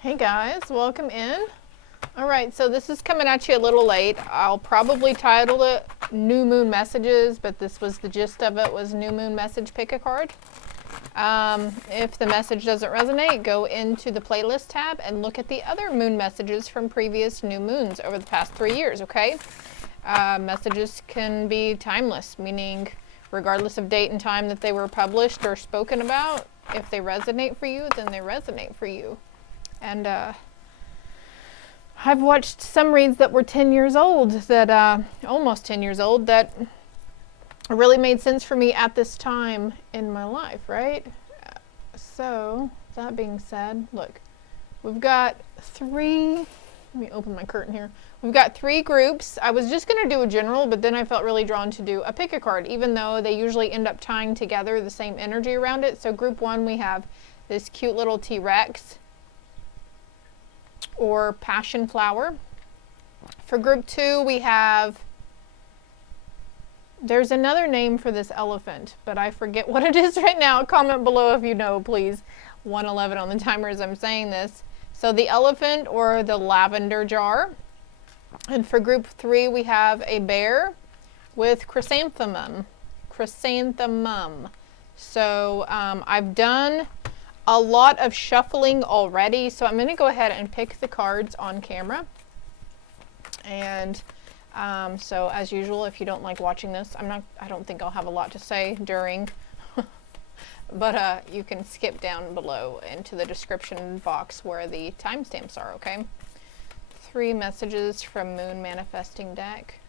Hey guys, welcome in. All right, so this is coming at you a little late. I'll probably title it New Moon Messages, but this was the gist of it, was New Moon Message, pick a card. If the message doesn't resonate, go into the playlist tab and look at the other moon messages from previous new moons over the past 3 years, okay? Messages can be timeless, meaning regardless of date and time that they were published or spoken about, if they resonate for you, then they resonate for you. And I've watched some reads that were 10 years old, that almost 10 years old, that really made sense for me at this time in my life, right? So, that being said, look, we've got three, let me open my curtain here. We've got 3 groups. I was just going to do a general, but then I felt really drawn to do a pick a card, even though they usually end up tying together the same energy around it. So group 1, we have this cute little T-Rex or passion flower. For group 2, we have, there's another name for this elephant, but I forget what it is right now. Comment below if you know, please. 111 on the timer as I'm saying this. So the elephant or the lavender jar. And for group 3, we have a bear with chrysanthemum. Chrysanthemum. So I've done a lot of shuffling already, so I'm going to go ahead and pick the cards on camera. And so as usual, if you don't like watching this, I don't think I'll have a lot to say during, but you can skip down below into the description box where the timestamps are, okay? 3 messages from Moon Manifesting deck.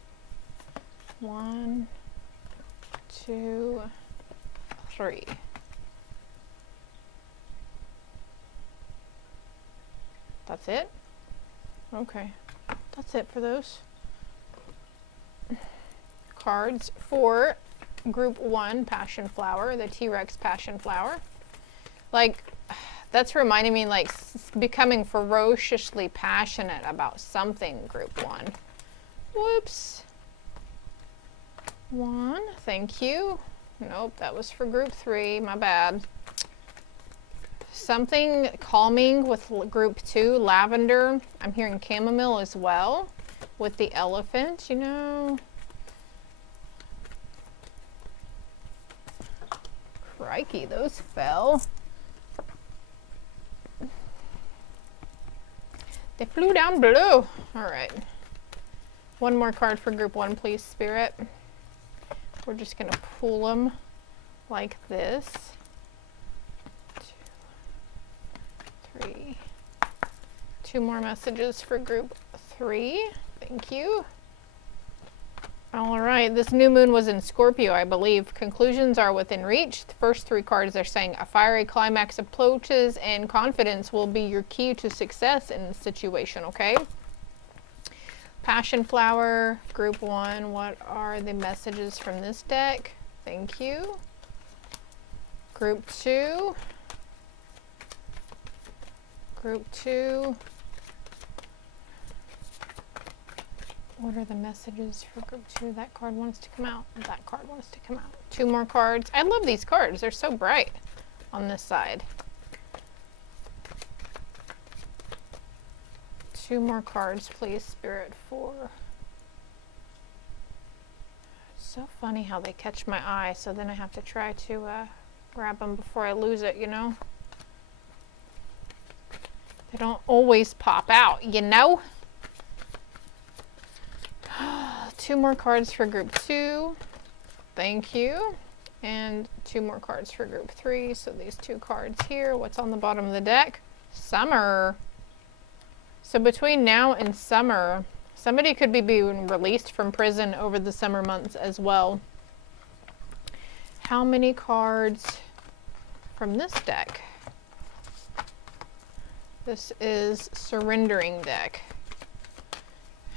1, 2, 3. That's it? Okay. That's it for those cards. For group 1, Passion Flower, the T-Rex Passion Flower. Like, that's reminding me, like, becoming ferociously passionate about something, group 1. Whoops. 1, thank you. Nope, that was for group 3, my bad. Something calming with group 2, lavender. I'm hearing chamomile as well with the elephant, you know. Crikey, those fell. They flew down below. All right. One more card for group 1, please, Spirit. We're just going to pull them like this. 3. 2 more messages for group 3. Thank you. All right, this new moon was in Scorpio, I believe. Conclusions are within reach. The first 3 cards are saying a fiery climax approaches and confidence will be your key to success in the situation, okay? Passion Flower, group 1, what are the messages from this deck? Thank you. Group 2. Group 2. What are the messages for group 2? That card wants to come out. That card wants to come out. 2 more cards. I love these cards. They're so bright on this side. 2 more cards, please, Spirit, for... It's so funny how they catch my eye, so then I have to try to grab them before I lose it, you know? They don't always pop out, you know? 2 more cards for group 2. Thank you. And 2 more cards for group 3. So these 2 cards here. What's on the bottom of the deck? Summer. So between now and summer, somebody could be being released from prison over the summer months as well. How many cards from this deck? This is Surrendering deck.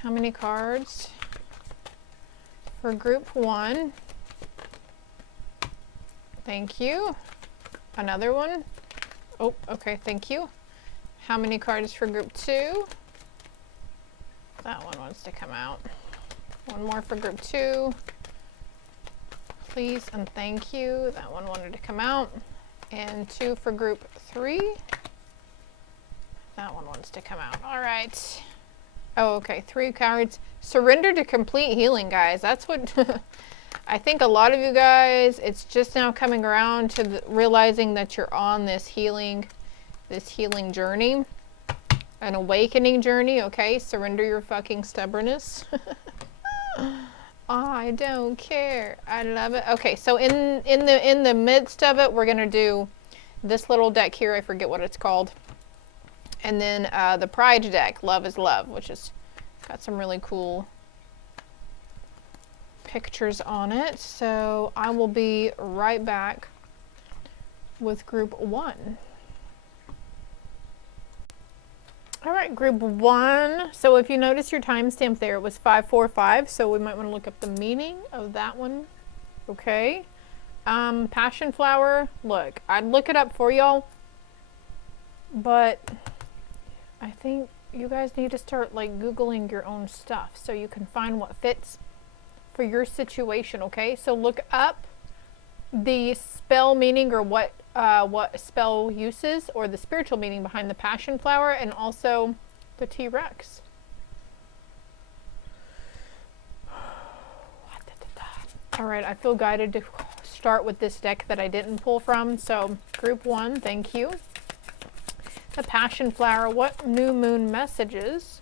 How many cards for group 1? Thank you. Another one. Oh, okay, thank you. How many cards for group 2? That one wants to come out. 1 more for group 2. Please and thank you. That one wanted to come out. And 2 for group 3. That one wants to come out. All right. Oh, okay. 3 cards. Surrender to complete healing, guys. That's what I think a lot of you guys, it's just now coming around to realizing that you're on this healing journey, an awakening journey. Okay, surrender your fucking stubbornness. I don't care. I love it. Okay, so in the midst of it, we're gonna do this little deck here. I forget what it's called. And then the Pride deck, Love is Love, which has got some really cool pictures on it. So I will be right back with group 1. All right, group 1. So if you notice your timestamp there, it was 545. So we might want to look up the meaning of that one. Okay. Passion flower. Look, I'd look it up for y'all, but I think you guys need to start like Googling your own stuff so you can find what fits for your situation. Okay, so look up the spell meaning, or what spell uses, or the spiritual meaning behind the passion flower, and also the T-Rex. All right, I feel guided to start with this deck that I didn't pull from. So group 1, thank you. The passion flower, what new moon messages?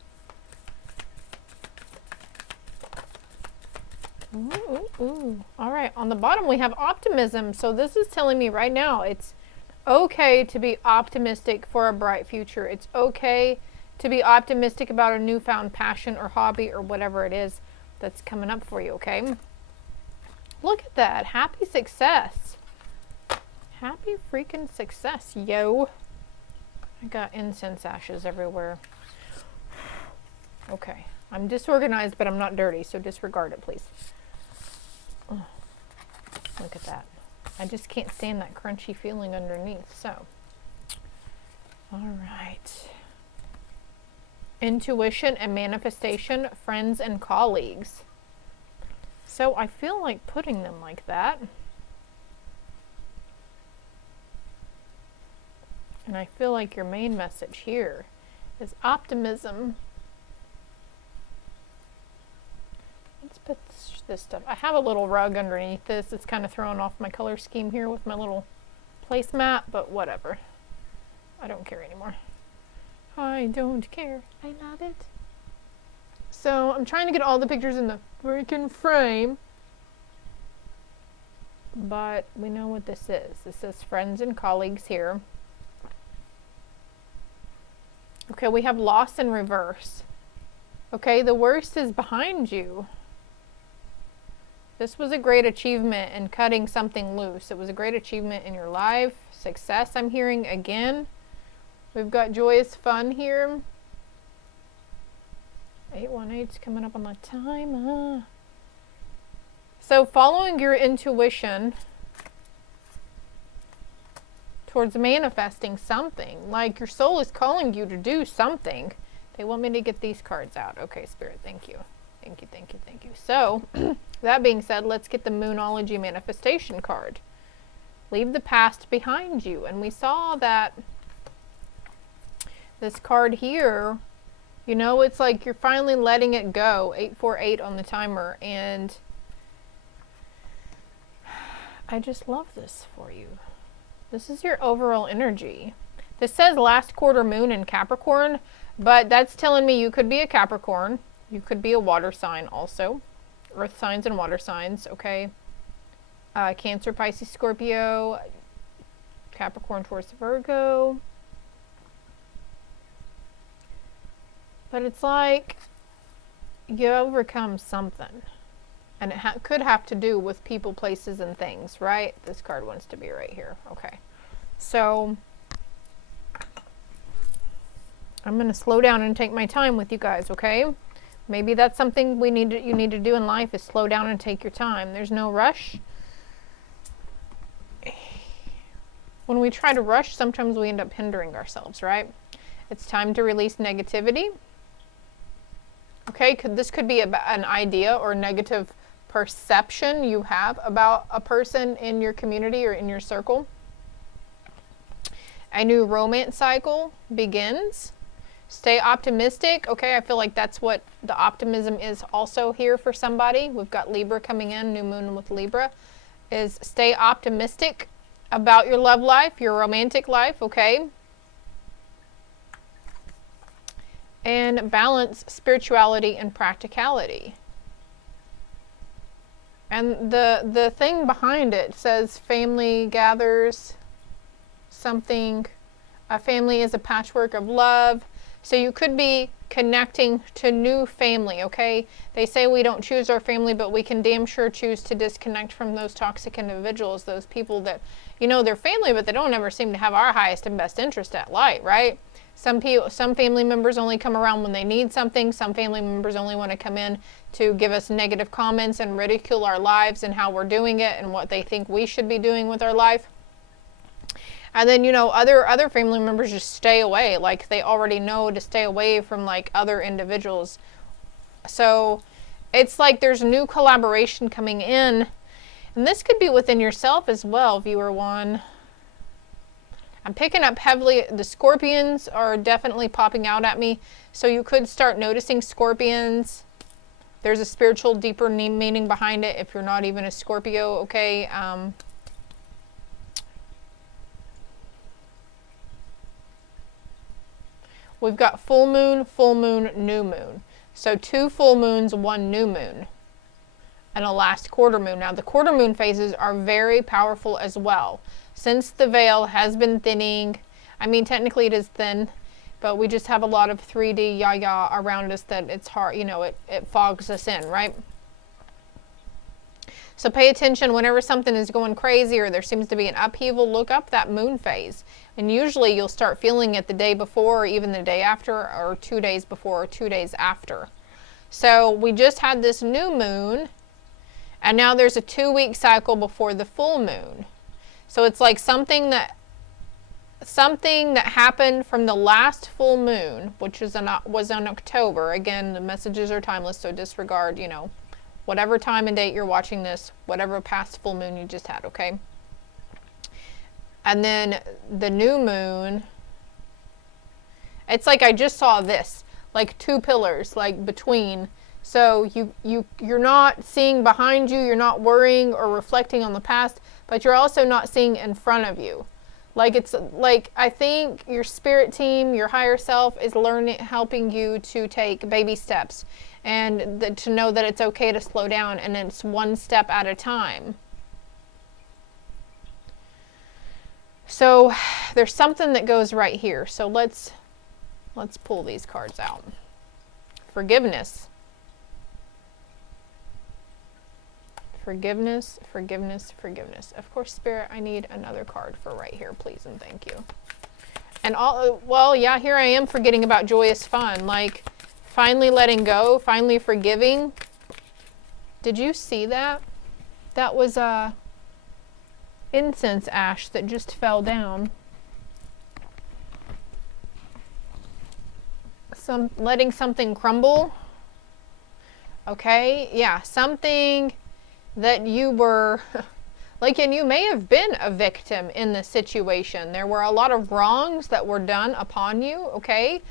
Ooh, ooh. All right, on the bottom we have optimism. So this is telling me right now it's okay to be optimistic for a bright future. It's okay to be optimistic about a newfound passion or hobby or whatever it is that's coming up for you, okay? Look at that. Happy success. Happy freaking success, yo. I got incense ashes everywhere. Okay. I'm disorganized, but I'm not dirty, so disregard it, please. Oh, look at that. I just can't stand that crunchy feeling underneath, so. All right. Intuition and manifestation, friends and colleagues. So I feel like putting them like that. And I feel like your main message here is optimism. Let's put this stuff. I have a little rug underneath this. It's kind of throwing off my color scheme here with my little placemat, but whatever. I don't care anymore. I don't care. I love it. So I'm trying to get all the pictures in the freaking frame. But we know what this is. This is friends and colleagues here. Okay, we have loss in reverse. Okay, the worst is behind you. This was a great achievement in cutting something loose. It was a great achievement in your life. Success, I'm hearing again. We've got joyous fun here. 818's coming up on the timer. So following your intuition towards manifesting something, like your soul is calling you to do something. They want me to get these cards out. Okay, Spirit, thank you. Thank you, thank you, thank you. So, that being said, let's get the Moonology manifestation card. Leave the past behind you. And we saw that this card here, you know, it's like you're finally letting it go. 848 on the timer. And I just love this for you. This is your overall energy. This says last quarter moon in Capricorn, but that's telling me you could be a Capricorn. You could be a water sign also. Earth signs and water signs, okay? Cancer, Pisces, Scorpio, Capricorn, Taurus, Virgo. But it's like you overcome something. And it could have to do with people, places, and things, right? This card wants to be right here. Okay. So I'm going to slow down and take my time with you guys, okay? Maybe that's something you need to do in life, is slow down and take your time. There's no rush. When we try to rush, sometimes we end up hindering ourselves, right? It's time to release negativity. Okay, this could be an idea or negative perception you have about a person in your community or in your circle. A new romance cycle begins. Stay optimistic. Okay, I feel like that's what the optimism is also here for somebody. We've got Libra coming in, new moon with Libra, is stay optimistic about your love life, your romantic life, okay? And balance spirituality and practicality. And the thing behind it says family gathers something. A family is a patchwork of love. So you could be connecting to new family, okay? They say we don't choose our family, but we can damn sure choose to disconnect from those toxic individuals, those people that, you know, they're family, but they don't ever seem to have our highest and best interest at light, right? Some family members only come around when they need something. Some family members only want to come in to give us negative comments and ridicule our lives and how we're doing it and what they think we should be doing with our life. And then, you know, other family members just stay away. Like, they already know to stay away from, like, other individuals. So it's like there's new collaboration coming in. And this could be within yourself as well, viewer one. I'm picking up heavily. The scorpions are definitely popping out at me. So you could start noticing scorpions. There's a spiritual, deeper meaning behind it if you're not even a Scorpio, okay? We've got full moon, new moon. So 2 full moons, 1 new moon, and a last quarter moon. Now the quarter moon phases are very powerful as well. Since the veil has been thinning, I mean, technically it is thin, but we just have a lot of 3D yah around us that it's hard, you know, it fogs us in, right? So pay attention whenever something is going crazy or there seems to be an upheaval, look up that moon phase. And usually you'll start feeling it the day before or even the day after, or 2 days before or 2 days after. So we just had this new moon, and now there's a 2-week cycle before the full moon. So it's like something that happened from the last full moon, which was in October. Again, the messages are timeless, so disregard, you know, whatever time and date you're watching this, whatever past full moon you just had, okay? And then the new moon, it's like I just saw this, like 2 pillars, like between. So you're not seeing behind you, you're not worrying or reflecting on the past, but you're also not seeing in front of you. Like, it's like, I think your spirit team, your higher self is helping you to take baby steps and to know that it's okay to slow down, and it's 1 step at a time. So there's something that goes right here. So let's pull these cards out. Forgiveness. Forgiveness, forgiveness, forgiveness. Of course, Spirit, I need another card for right here, please and thank you. And well, yeah, here I am forgetting about joyous fun. Like, finally letting go, finally forgiving. Did you see that? That was incense ash that just fell down. Letting something crumble. Okay, yeah, something that you were like, and you may have been a victim in this situation. There were a lot of wrongs that were done upon you, okay?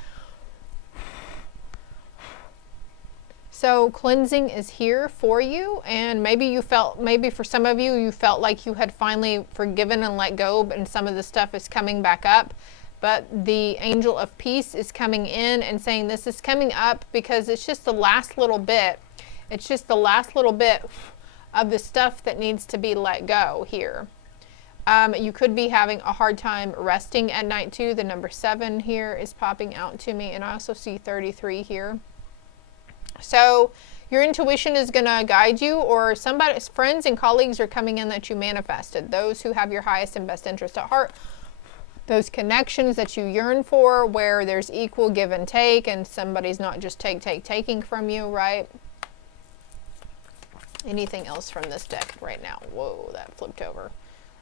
So cleansing is here for you, and maybe for some of you, you felt like you had finally forgiven and let go, and some of the stuff is coming back up. But the angel of peace is coming in and saying this is coming up because it's just the last little bit. It's just the last little bit of the stuff that needs to be let go here. You could be having a hard time resting at night too. The number 7 here is popping out to me, and I also see 33 here. So your intuition is going to guide you, or somebody's friends and colleagues are coming in that you manifested. Those who have your highest and best interest at heart. Those connections that you yearn for, where there's equal give and take, and somebody's not just taking from you, right? Anything else from this deck right now? Whoa, that flipped over.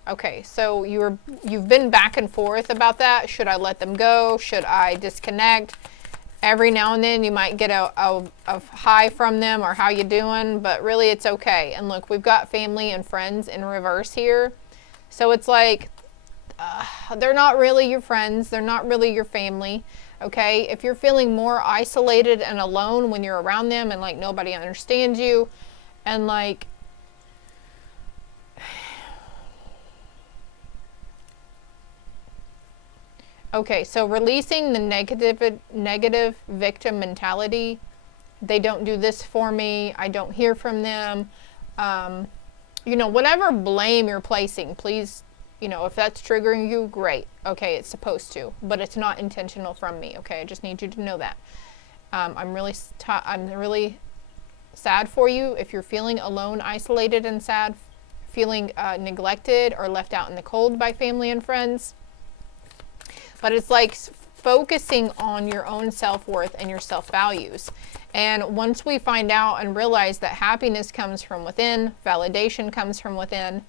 Okay, so you've been back and forth about that. Should I let them go? Should I disconnect? Every now and then you might get a hi from them, or how you doing, but really it's okay. And look, we've got family and friends in reverse here. So it's like, they're not really your friends. They're not really your family. Okay, if you're feeling more isolated and alone when you're around them and like nobody understands you and like okay, so releasing the negative victim mentality. They don't do this for me. I don't hear from them. You know, whatever blame you're placing, please, you know, if that's triggering you, great. Okay, it's supposed to, but it's not intentional from me. Okay, I just need you to know that. I'm really sad for you if you're feeling alone, isolated, and sad, feeling neglected or left out in the cold by family and friends. But it's like focusing on your own self-worth and your self-values. And once we find out and realize that happiness comes from within, validation comes from within,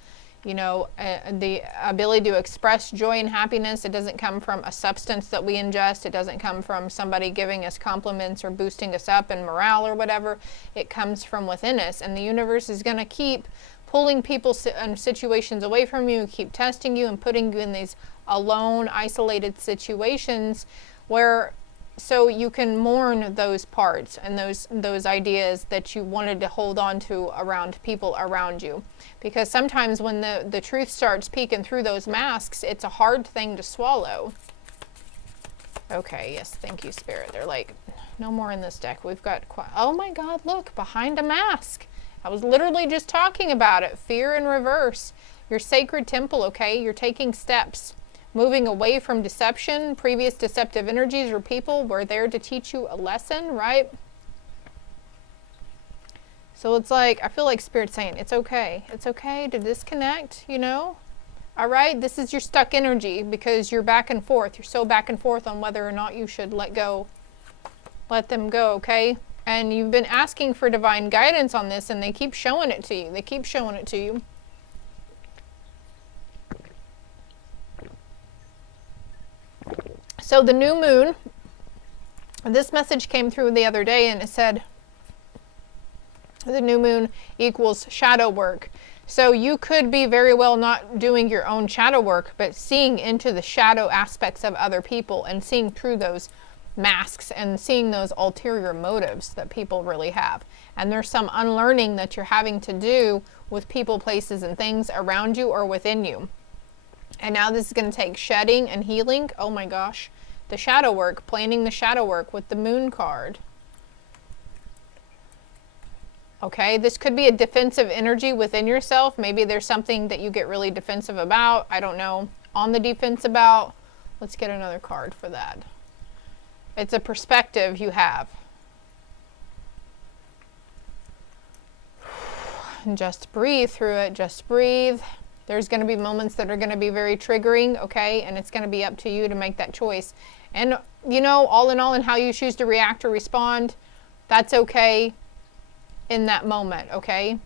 you know, the ability to express joy and happiness, it doesn't come from a substance that we ingest. It doesn't come from somebody giving us compliments or boosting us up in morale or whatever. It comes from within us. And the universe is going to keep pulling people and situations away from you, keep testing you and putting you in these alone, isolated situations where so you can mourn those parts and those ideas that you wanted to hold on to around people around you. Because sometimes when the truth starts peeking through those masks, it's a hard thing to swallow. Okay, yes, thank you, Spirit. They're like, no more in this deck. We've got, oh my God, look, behind a mask. I was literally just talking about it. Fear in reverse. Your sacred temple, okay? You're taking steps. Moving away from deception. Previous deceptive energies or people were there to teach you a lesson, right? So it's like, I feel like Spirit's saying, it's okay. It's okay to disconnect, you know? All right? This is your stuck energy because you're back and forth. You're so back and forth on whether or not you should let go. Let them go, okay? And you've been asking for divine guidance on this, and they keep showing it to you. They keep showing it to you. So the new moon, this message came through the other day, and it said the new moon equals shadow work. So you could be very well not doing your own shadow work, but seeing into the shadow aspects of other people and seeing through those masks and seeing those ulterior motives that people really have. And there's some unlearning that you're having to do with people, places, and things around you or within you. And now this is going to take shedding and healing. Oh my gosh. The shadow work, planning the shadow work with the moon card. Okay, this could be a defensive energy within yourself. Maybe there's something that you get really defensive about. I don't know. On the defense about. Let's get another card for that. It's a perspective you have. And just breathe through it. Just breathe. There's going to be moments that are going to be very triggering, okay? And it's going to be up to you to make that choice. And, you know, all in all, in how you choose to react or respond, that's okay in that moment, okay?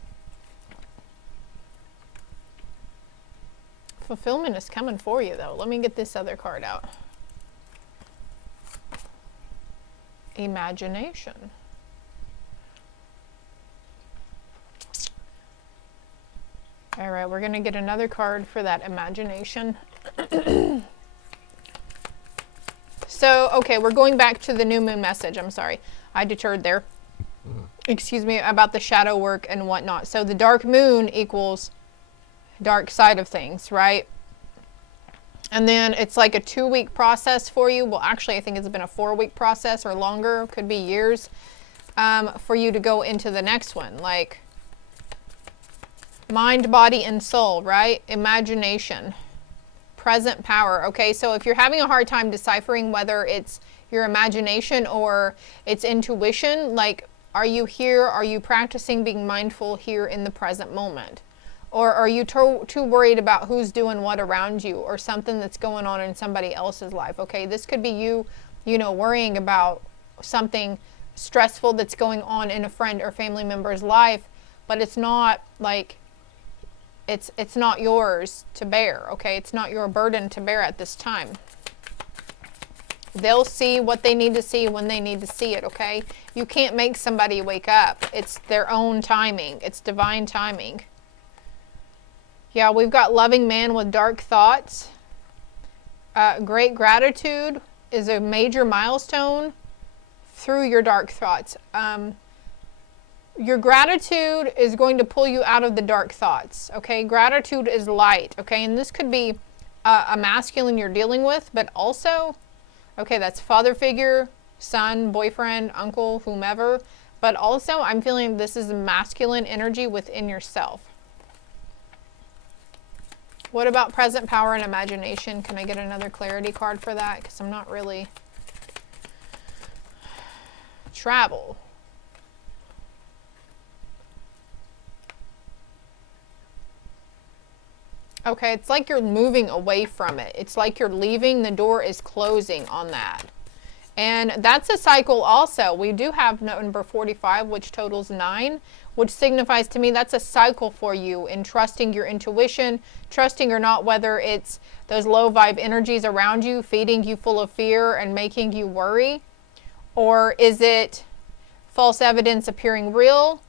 Fulfillment is coming for you, though. Let me get this other card out. Imagination. All right, we're going to get another card for that imagination. So, okay, we're going back to the new moon message. I'm sorry, I deterred there. Excuse me, about the shadow work and whatnot. So the dark moon equals dark side of things, right? And then it's like a 2-week process for you. Well, actually, I think it's been a 4-week process or longer. Could be years for you to go into the next one. Like mind, body, and soul, right? Imagination. Present power. Okay, so if you're having a hard time deciphering whether it's your imagination or it's intuition, like, are you here? Are you practicing being mindful here in the present moment? Or are you too worried about who's doing what around you or something that's going on in somebody else's life? Okay, this could be you, you know, worrying about something stressful that's going on in a friend or family member's life, but it's not like, it's not yours to bear, okay? It's not your burden to bear at this time. They'll see what they need to see when they need to see it, okay? You can't make somebody wake up. It's their own timing. It's divine timing. Yeah, we've got loving man with dark thoughts. Great gratitude is a major milestone through your dark thoughts. Your gratitude is going to pull you out of the dark thoughts, okay? Gratitude is light, okay? And this could be a masculine you're dealing with, but also, okay, that's father figure, son, boyfriend, uncle, whomever. But also, I'm feeling this is a masculine energy within yourself. What about present power and imagination? Can I get another clarity card for that? Because I'm not really... Travel. Okay, it's like you're moving away from it. It's like you're leaving. The door is closing on that. And that's a cycle also. We do have number 45, which totals 9, which signifies to me that's a cycle for you in trusting your intuition, trusting or not, whether it's those low vibe energies around you, feeding you full of fear and making you worry, or is it false evidence appearing real,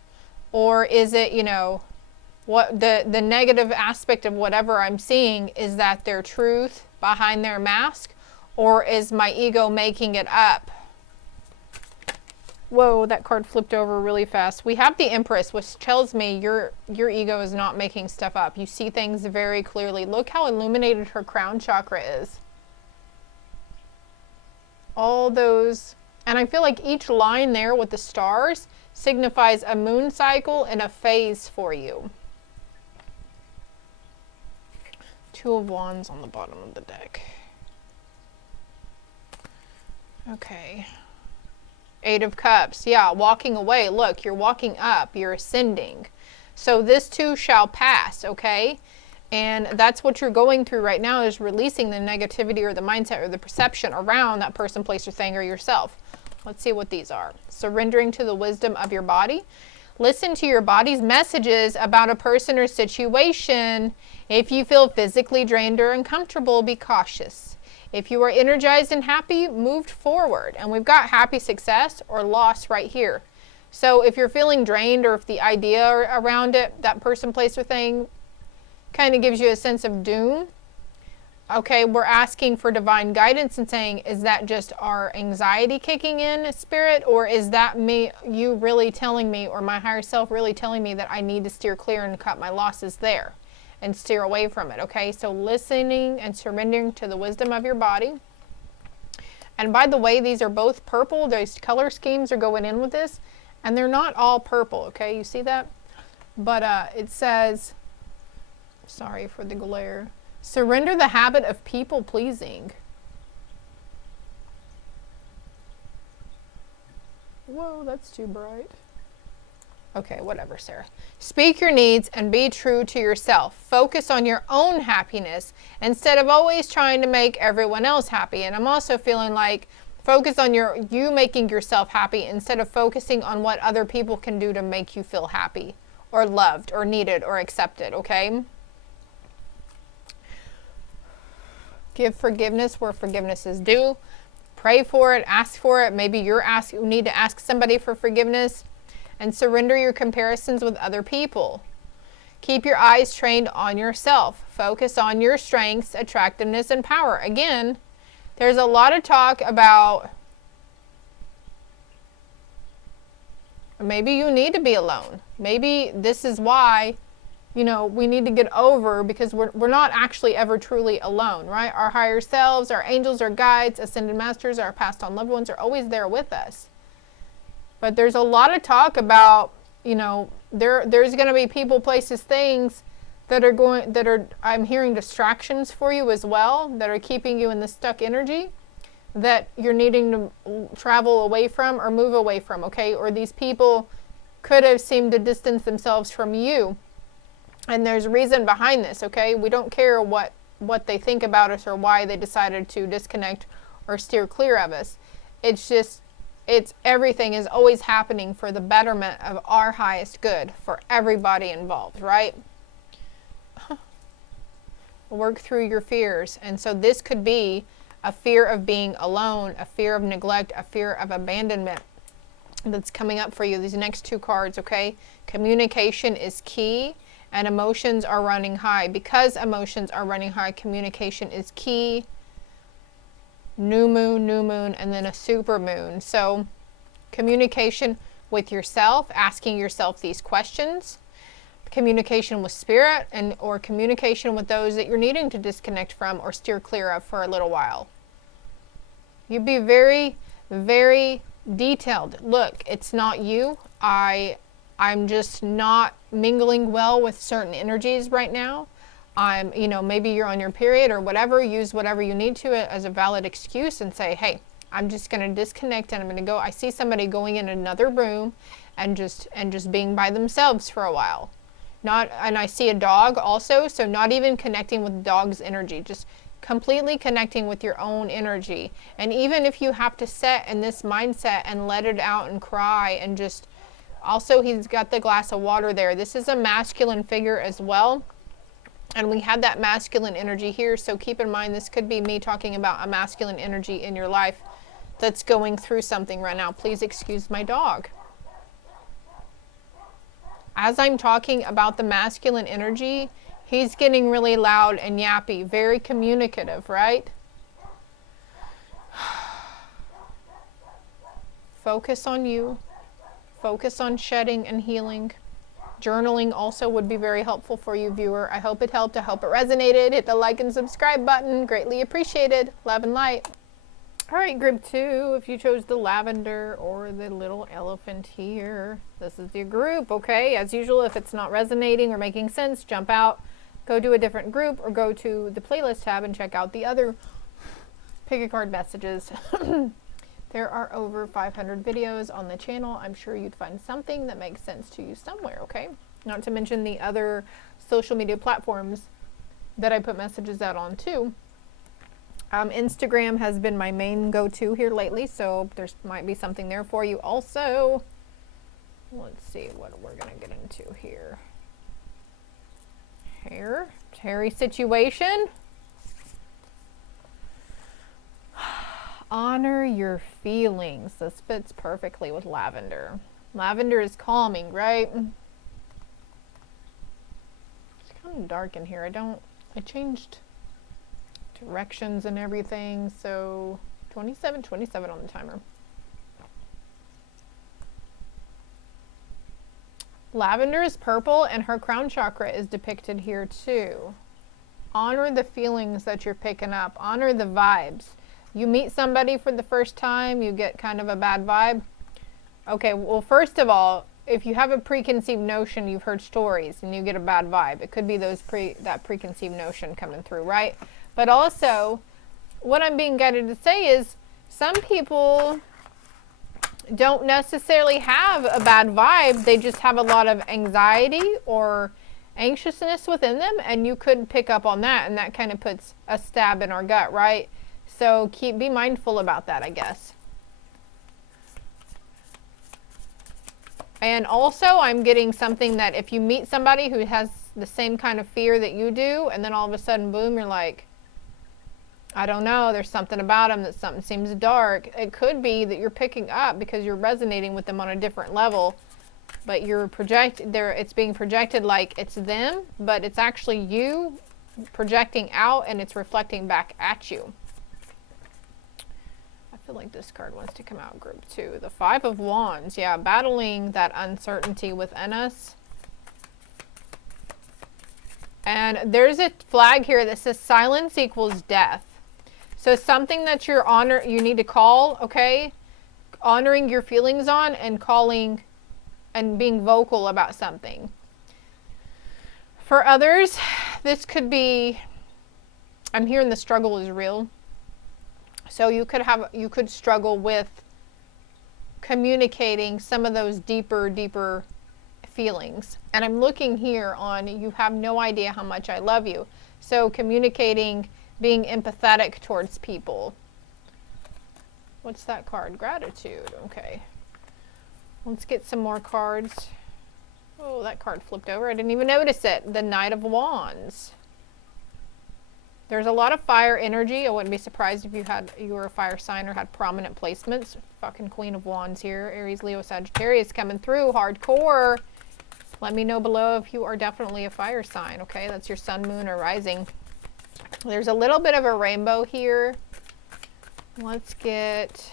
or is it, you know, what the negative aspect of whatever I'm seeing is that their truth behind their mask, or is my ego making it up? Whoa, that card flipped over really fast. We have the Empress, which tells me your ego is not making stuff up. You see things very clearly. Look how illuminated her crown chakra is. All those, and I feel like each line there with the stars signifies a moon cycle and a phase for you. 2 of Wands on the bottom of the deck. Okay. 8 of Cups. Yeah, walking away. Look, you're walking up. You're ascending. So this too shall pass, okay? And that's what you're going through right now, is releasing the negativity or the mindset or the perception around that person, place, or thing, or yourself. Let's see what these are. Surrendering to the wisdom of your body. Listen to your body's messages about a person or situation. If you feel physically drained or uncomfortable, be cautious. If you are energized and happy, move forward. And we've got happy, success, or loss right here. So if you're feeling drained, or if the idea around it, that person, place, or thing, kind of gives you a sense of doom, okay, we're asking for divine guidance and saying, is that just our anxiety kicking in, spirit, or is that me, you really telling me, or my higher self really telling me that I need to steer clear and cut my losses there and steer away from it, okay? So listening and surrendering to the wisdom of your body. And by the way, these are both purple. Those color schemes are going in with this, and they're not all purple, okay? You see that? But it says, sorry for the glare, surrender the habit of people pleasing. Whoa, that's too bright. Okay, whatever, Sarah. Speak your needs and be true to yourself. Focus on your own happiness instead of always trying to make everyone else happy. And I'm also feeling like focus on you making yourself happy instead of focusing on what other people can do to make you feel happy or loved or needed or accepted, okay? Give forgiveness where forgiveness is due. Pray for it, ask for it. Maybe you need to ask somebody for forgiveness. And surrender your comparisons with other people. Keep your eyes trained on yourself. Focus on your strengths, attractiveness, and power. Again, there's a lot of talk about maybe you need to be alone. Maybe this is why, you know, we need to get over, because we're not actually ever truly alone, right? Our higher selves, our angels, our guides, ascended masters, our passed on loved ones are always there with us. But there's a lot of talk about, you know, there's going to be people, places, things that are I'm hearing distractions for you as well, that are keeping you in the stuck energy that you're needing to travel away from or move away from, okay? Or these people could have seemed to distance themselves from you. And there's a reason behind this, okay? We don't care what they think about us or why they decided to disconnect or steer clear of us. It's just, everything is always happening for the betterment of our highest good for everybody involved, right? Work through your fears. And so this could be a fear of being alone, a fear of neglect, a fear of abandonment that's coming up for you. These next 2 cards, okay? Communication is key, and emotions are running high. Because emotions are running high, communication is key. new moon, and then a super moon. So communication with yourself, asking yourself these questions, communication with spirit, and or communication with those that you're needing to disconnect from or steer clear of for a little while. You'd be very, very detailed. Look, it's not you. I'm just not mingling well with certain energies right now. You know, maybe you're on your period or whatever. Use whatever you need to as a valid excuse and say, hey, I'm just going to disconnect and I'm going to go. I see somebody going in another room and just being by themselves for a while. And I see a dog also, so not even connecting with the dog's energy, just completely connecting with your own energy. And even if you have to set in this mindset and let it out and cry and just, also he's got the glass of water there. This is a masculine figure as well. And we had that masculine energy here, so keep in mind this could be me talking about a masculine energy in your life that's going through something right now. Please excuse my dog. As I'm talking about the masculine energy, he's getting really loud and yappy, very communicative, right? Focus on you. Focus on shedding and healing. Journaling also would be very helpful for you, viewer. I hope it helped. I hope it resonated. Hit the like and subscribe button. Greatly appreciated. Love and light. All right, group 2, if you chose the lavender or the little elephant here, this is your group, okay? As usual, if it's not resonating or making sense, jump out, go to a different group, or go to the playlist tab and check out the other pick a card messages. There are over 500 videos on the channel. I'm sure you'd find something that makes sense to you somewhere, okay? Not to mention the other social media platforms that I put messages out on too. Instagram has been my main go-to here lately, so there might be something there for you also. Let's see what we're going to get into here. Hair, hairy situation. Honor your feelings. This fits perfectly with lavender. Lavender is calming, right? It's kind of dark in here. I changed directions and everything, so 27 on the timer. Lavender is purple and her crown chakra is depicted here too. Honor the feelings that you're picking up. Honor the vibes. You meet somebody for the first time, you get kind of a bad vibe. Okay, well, first of all, if you have a preconceived notion, you've heard stories and you get a bad vibe. It could be that preconceived notion coming through, right? But also, what I'm being guided to say is some people don't necessarily have a bad vibe. They just have a lot of anxiety or anxiousness within them, and you could pick up on that, and that kind of puts a stab in our gut, right? So be mindful about that, I guess. And also, I'm getting something that if you meet somebody who has the same kind of fear that you do, and then all of a sudden, boom, you're like, I don't know, there's something about them that something seems dark. It could be that you're picking up because you're resonating with them on a different level, but it's being projected like it's them, but it's actually you projecting out and it's reflecting back at you. I feel like this card wants to come out, group 2. The 5 of Wands, yeah, battling that uncertainty within us. And there's a flag here that says silence equals death. So something that you need to call, okay? Honoring your feelings on and calling and being vocal about something. For others, this could be, I'm hearing the struggle is real. So you could struggle with communicating some of those deeper feelings. And I'm looking here on, you have no idea how much I love you. So communicating, being empathetic towards people. What's that card? Gratitude. Okay. Let's get some more cards. Oh, that card flipped over. I didn't even notice it. The Knight of Wands. There's a lot of fire energy. I wouldn't be surprised if you were a fire sign or had prominent placements. Fucking Queen of Wands here. Aries, Leo, Sagittarius coming through hardcore. Let me know below if you are definitely a fire sign, okay? That's your sun, moon, or rising. There's a little bit of a rainbow here. Let's get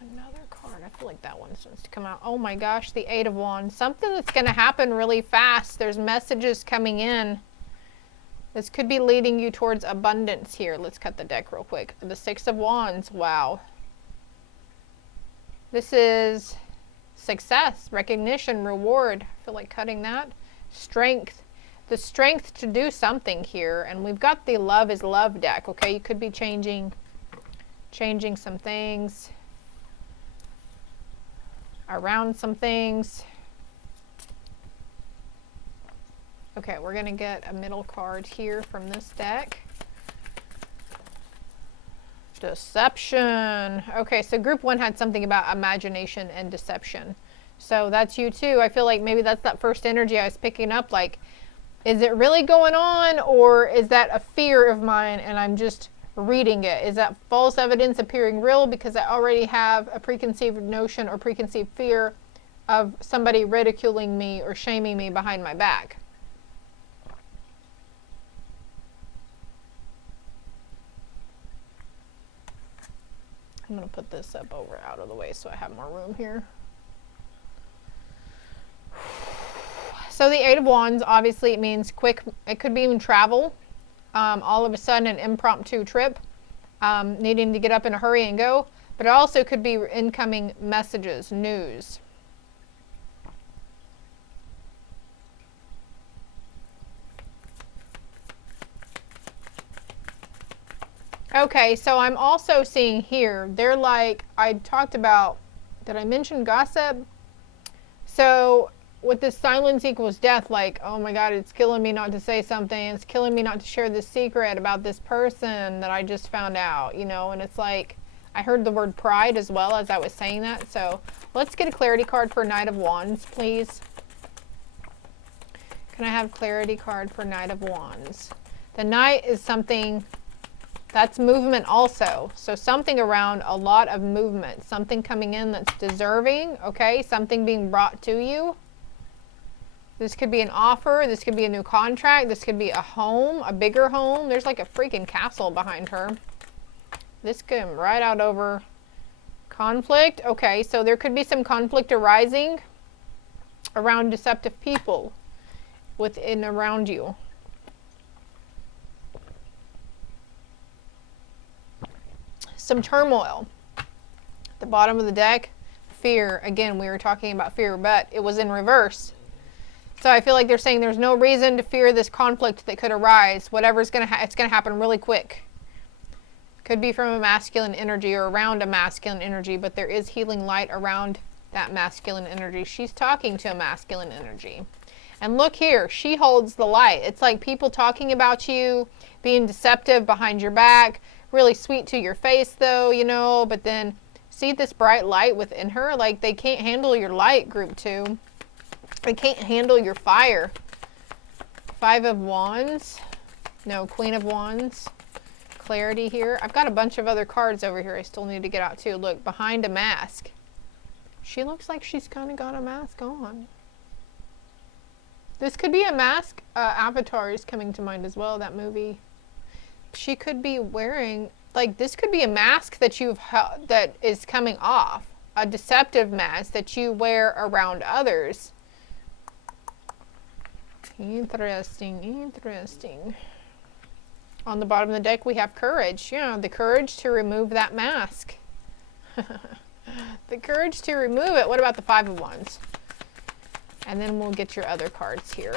another card. I feel like that one wants to come out. Oh my gosh, the Eight of Wands. Something that's going to happen really fast. There's messages coming in. This could be leading you towards abundance here. Let's cut the deck real quick. The Six of Wands. Wow. This is success, recognition, reward. I feel like cutting that. Strength. The strength to do something here. And we've got the Love is Love deck. Okay, you could be changing some things, around some things. Okay, we're going to get a middle card here from this deck. Deception. Okay, so group one had something about imagination and deception. So that's you too. I feel like maybe that's that first energy I was picking up. Like, is it really going on, or is that a fear of mine and I'm just reading it? Is that false evidence appearing real because I already have a preconceived notion or preconceived fear of somebody ridiculing me or shaming me behind my back? I'm going to put this up over out of the way so I have more room here. So the Eight of Wands, obviously it means quick. It could be even travel. All of a sudden an impromptu trip, needing to get up in a hurry and go. But it also could be incoming messages, news. Okay, so I'm also seeing here, they're like, I talked about, did I mention gossip? So with this silence equals death, like, oh my God, it's killing me not to say something. It's killing me not to share this secret about this person that I just found out, you know, and it's like, I heard the word pride as well as I was saying that. So let's get a clarity card for Knight of Wands, please. Can I have clarity card for Knight of Wands? The Knight is something that's movement also. So something around a lot of movement, something coming in that's deserving, okay? Something being brought to you. This could be an offer. This could be a new contract. This could be a home, a bigger home. There's like a freaking castle behind her. This could come right out over conflict. Okay, so there could be some conflict arising around deceptive people within around you. Some turmoil. The bottom of the deck, fear. Again, we were talking about fear, but it was in reverse. So I feel like they're saying there's no reason to fear this conflict that could arise. Whatever's going to it's going to happen really quick. Could be from a masculine energy or around a masculine energy, but there is healing light around that masculine energy. She's talking to a masculine energy. And look here, she holds the light. It's like people talking about you, being deceptive behind your back, really sweet to your face though, you know, but then see this bright light within her? Like, they can't handle your light, group two. They can't handle your fire. Five of Wands. No, Queen of Wands. Clarity here. I've got a bunch of other cards over here I still need to get out too. Look, behind a mask. She looks like she's kind of got a mask on. This could be a mask. Avatar is coming to mind as well, that movie. She could be wearing, like, this could be a mask that that is coming off. A deceptive mask that you wear around others. Interesting, interesting. On the bottom of the deck, we have courage. Yeah, the courage to remove that mask. The courage to remove it. What about the Five of Wands? And then we'll get your other cards here.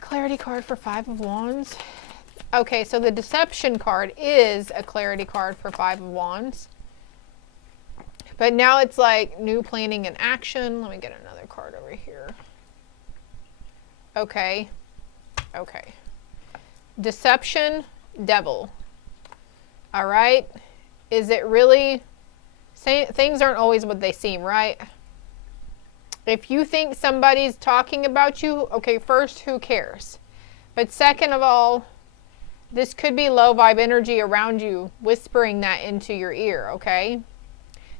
Clarity card for Five of Wands. Okay, so the deception card is a clarity card for Five of Wands. But now it's like new planning and action. Let me get another card over here. Okay. Okay. Deception, devil. All right. Is it really? Things aren't always what they seem, right? If you think somebody's talking about you, okay, first, who cares? But second of all, this could be low vibe energy around you, whispering that into your ear, okay?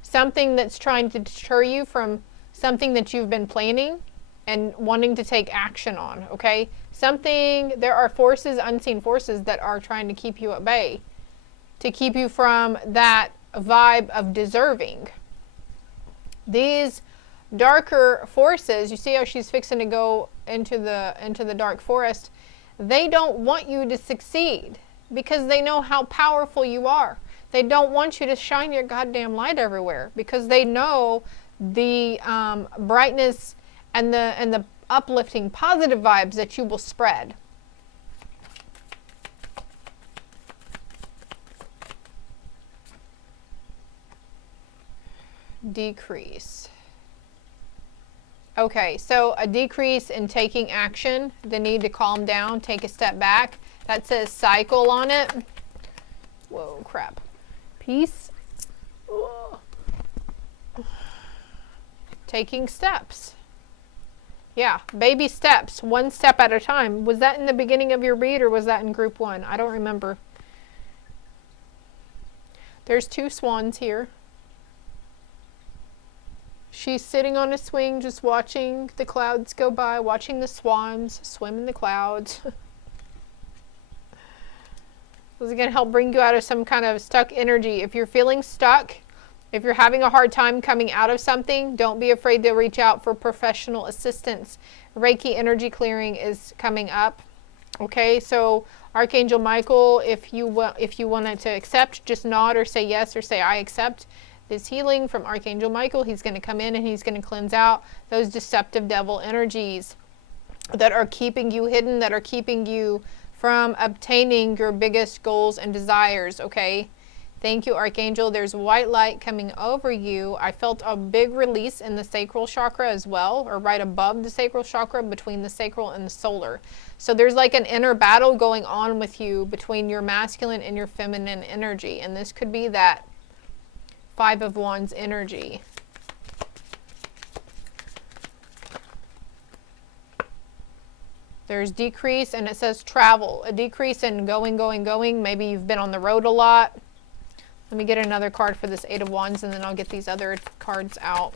Something that's trying to deter you from something that you've been planning, and wanting to take action on, okay? Something, there are forces, unseen forces that are trying to keep you at bay, to keep you from that vibe of deserving. These darker forces, you see how she's fixing to go into the dark forest, they don't want you to succeed because they know how powerful you are. They don't want you to shine your goddamn light everywhere because they know the brightness and the uplifting positive vibes that you will spread. Decrease. Okay, so a decrease in taking action, the need to calm down, take a step back. That says cycle on it. Whoa, crap. Peace. Taking steps. Yeah, baby steps, one step at a time. Was that in the beginning of your read or was that in group 1? I don't remember. There's 2 swans here. She's sitting on a swing just watching the clouds go by, watching the swans swim in the clouds. This is going to help bring you out of some kind of stuck energy. If you're feeling stuck, if you're having a hard time coming out of something, don't be afraid to reach out for professional assistance. Reiki energy clearing is coming up. Okay, so Archangel Michael, if you wanted to accept, just nod or say yes or say I accept this healing from Archangel Michael. He's going to come in and he's going to cleanse out those deceptive devil energies that are keeping you hidden, that are keeping you from obtaining your biggest goals and desires, okay? Thank you, Archangel. There's white light coming over you. I felt a big release in the sacral chakra as well, or right above the sacral chakra, between the sacral and the solar. So there's like an inner battle going on with you between your masculine and your feminine energy. And this could be that 5 of Wands energy. There's decrease, and it says travel. A decrease in going. Maybe you've been on the road a lot. Let me get another card for this 8 of Wands, and then I'll get these other cards out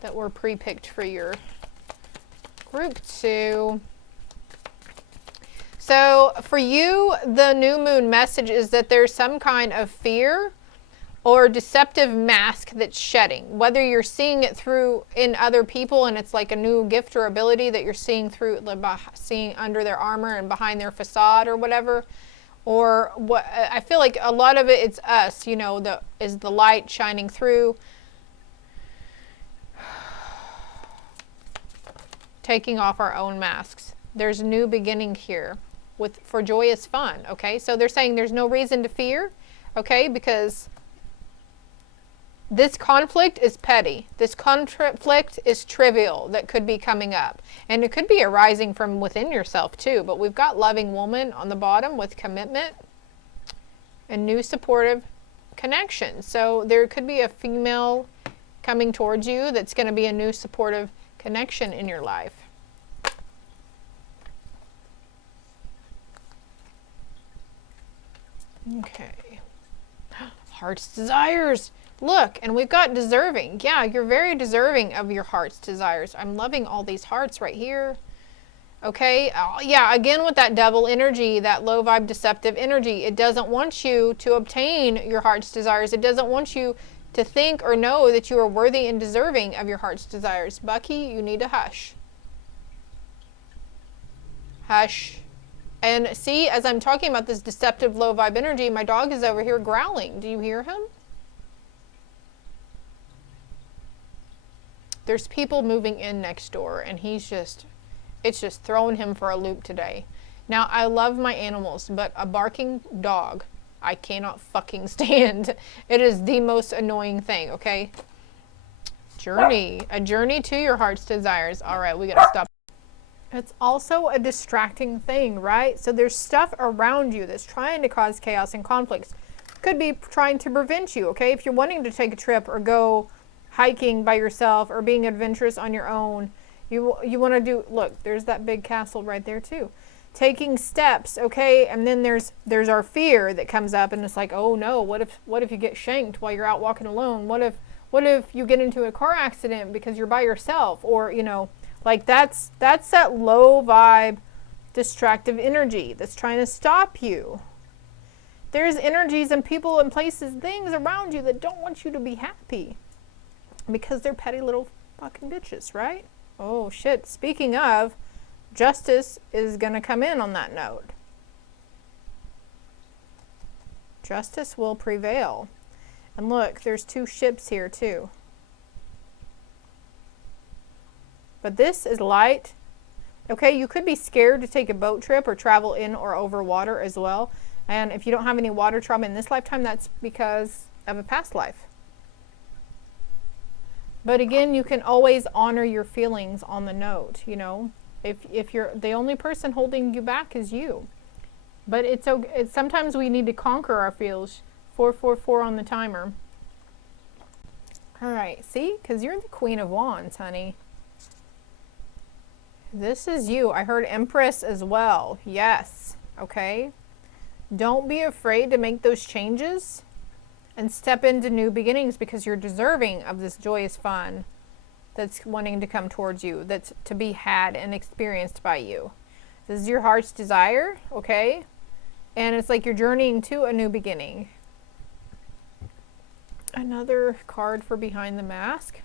that were pre-picked for your group 2. So for you, the new moon message is that there's some kind of fear or deceptive mask that's shedding, whether you're seeing it through in other people and it's like a new gift or ability that you're seeing through, seeing under their armor and behind their facade or whatever, or what I feel like a lot of it's us, you know, is the light shining through, taking off our own masks. There's a new beginning here for joyous fun, okay? So they're saying there's no reason to fear, okay, because this conflict is petty. This conflict is trivial that could be coming up. And it could be arising from within yourself too. But we've got loving woman on the bottom with commitment and new supportive connection. So there could be a female coming towards you that's going to be a new supportive connection in your life. Okay. Heart's desires. Look, and we've got deserving. Yeah, you're very deserving of your heart's desires. I'm loving all these hearts right here. Okay, yeah, again with that devil energy, that low vibe deceptive energy, it doesn't want you to obtain your heart's desires. It doesn't want you to think or know that you are worthy and deserving of your heart's desires. Bucky, you need to hush. Hush. And see, as I'm talking about this deceptive low vibe energy, my dog is over here growling. Do you hear him? There's people moving in next door, and it's just throwing him for a loop today. Now, I love my animals, but a barking dog, I cannot fucking stand. It is the most annoying thing, okay? A journey to your heart's desires. All right, we gotta stop. It's also a distracting thing, right? So there's stuff around you that's trying to cause chaos and conflicts. Could be trying to prevent you, okay? If you're wanting to take a trip or go hiking by yourself or being adventurous on your own, you want to do, look, there's that big castle right there too. Taking steps, okay? And then there's our fear that comes up, and it's like, oh no, what if you get shanked while you're out walking alone? What if you get into a car accident because you're by yourself? Or, you know, Like that's that low vibe, distractive energy that's trying to stop you. There's energies and people and places, things around you that don't want you to be happy because they're petty little fucking bitches, right? Oh shit, speaking of, justice is going to come in on that note. Justice will prevail. And look, there's 2 ships here too. But this is light. Okay, you could be scared to take a boat trip or travel in or over water as well. And if you don't have any water trauma in this lifetime, that's because of a past life. But again, you can always honor your feelings on the note, you know. If you're the only person holding you back is you. But it's sometimes we need to conquer our feels. 444 on the timer. All right, see? Because you're the Queen of Wands, honey. This is you. I heard Empress as well. Yes. Okay. Don't be afraid to make those changes and step into new beginnings because you're deserving of this joyous fun that's wanting to come towards you, that's to be had and experienced by you. This is your heart's desire, okay? And it's like you're journeying to a new beginning. Another card for behind the mask.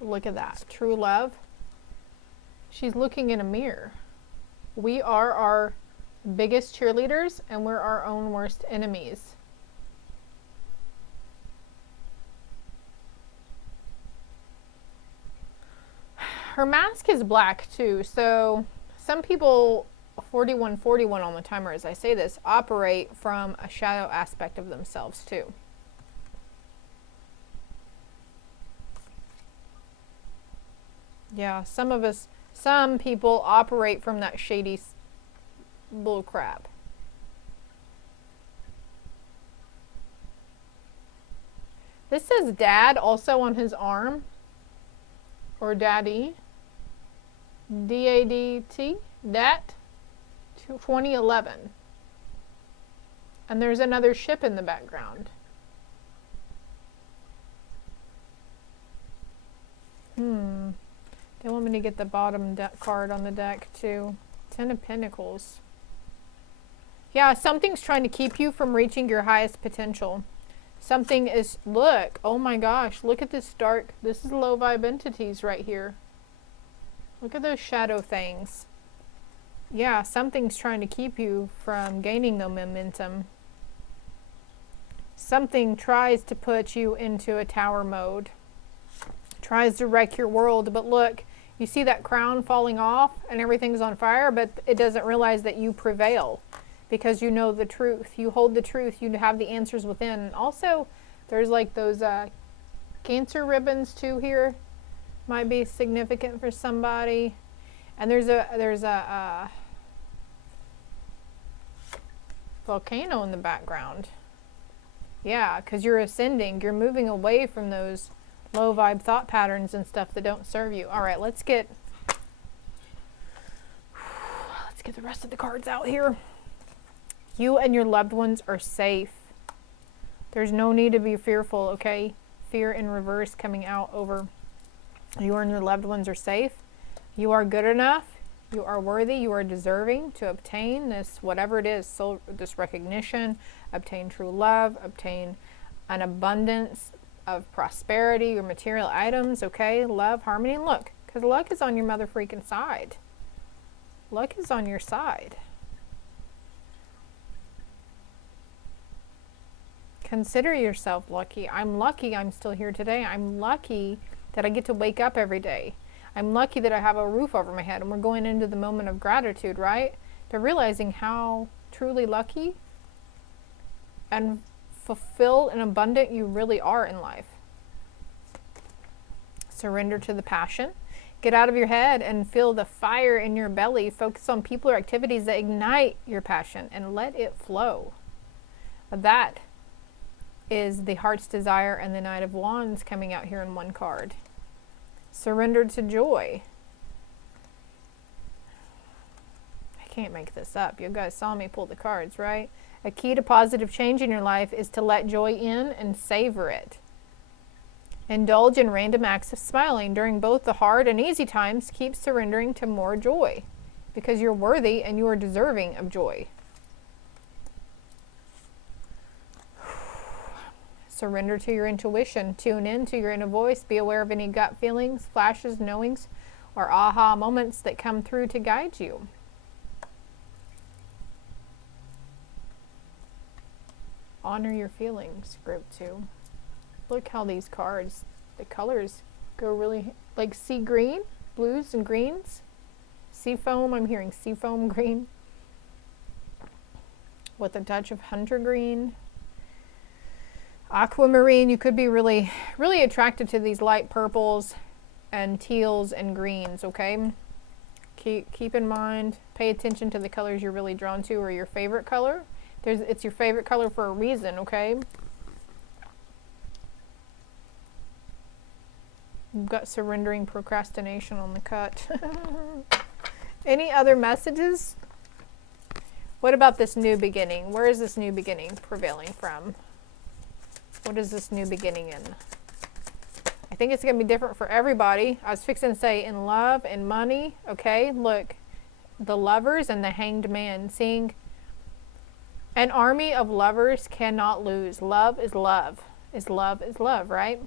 Look at that. True love. She's looking in a mirror. We are our biggest cheerleaders and we're our own worst enemies. Her mask is black too, so some people, 4141 on the timer as I say this, operate from a shadow aspect of themselves too. Yeah, some people operate from that shady bull crap. This says dad also on his arm, or daddy. D-A-D-T, dat, 2011. And there's another ship in the background. They want me to get the bottom card on the deck too. 10 of Pentacles. Yeah, something's trying to keep you from reaching your highest potential. Something is, look, oh my gosh, look at this dark, this is low vibe entities right here. Look at those shadow things. Yeah, something's trying to keep you from gaining the momentum. Something tries to put you into a tower mode. Tries to wreck your world, but look, you see that crown falling off and everything's on fire, but it doesn't realize that you prevail because you know the truth. You hold the truth. You have the answers within. And also, there's like those Cancer ribbons too here. Might be significant for somebody. And there's a volcano in the background. Yeah, because you're ascending. You're moving away from those low vibe thought patterns and stuff that don't serve you. All right, let's get the rest of the cards out here. You and your loved ones are safe. There's no need to be fearful, okay? Fear in reverse coming out over you and your loved ones are safe. You are good enough. You are worthy. You are deserving to obtain this, whatever it is, so this recognition, obtain true love, obtain an abundance of prosperity or material items, okay? Love, harmony, and look, because luck is on your mother freaking side. Luck is on your side. Consider yourself lucky. I'm lucky I'm still here today. I'm lucky that I get to wake up every day. I'm lucky that I have a roof over my head, and we're going into the moment of gratitude, right? They're realizing how truly lucky and fulfilled and abundant you really are in life. Surrender to the passion. Get out of your head and feel the fire in your belly. Focus on people or activities that ignite your passion and let it flow. That is the heart's desire and the Knight of Wands coming out here in one card. Surrender to joy. I can't make this up. You guys saw me pull the cards, right? A key to positive change in your life is to let joy in and savor it. Indulge in random acts of smiling. During both the hard and easy times, keep surrendering to more joy because you're worthy and you are deserving of joy. Surrender to your intuition. Tune in to your inner voice. Be aware of any gut feelings, flashes, knowings, or aha moments that come through to guide you. Honor your feelings, group 2. Look how these cards, the colors go really, like sea green, blues and greens. Sea foam, I'm hearing sea foam green. With a touch of hunter green. Aquamarine, you could be really attracted to these light purples and teals and greens, okay? Keep in mind, pay attention to the colors you're really drawn to or your favorite color. It's your favorite color for a reason, okay? You've got surrendering procrastination on the cut. Any other messages? What about this new beginning? Where is this new beginning prevailing from? What is this new beginning in? I think it's going to be different for everybody. I was fixing to say in love and money. Okay, look. The Lovers and the Hanged Man. Seeing an army of lovers cannot lose. Love is love. Love is love, right?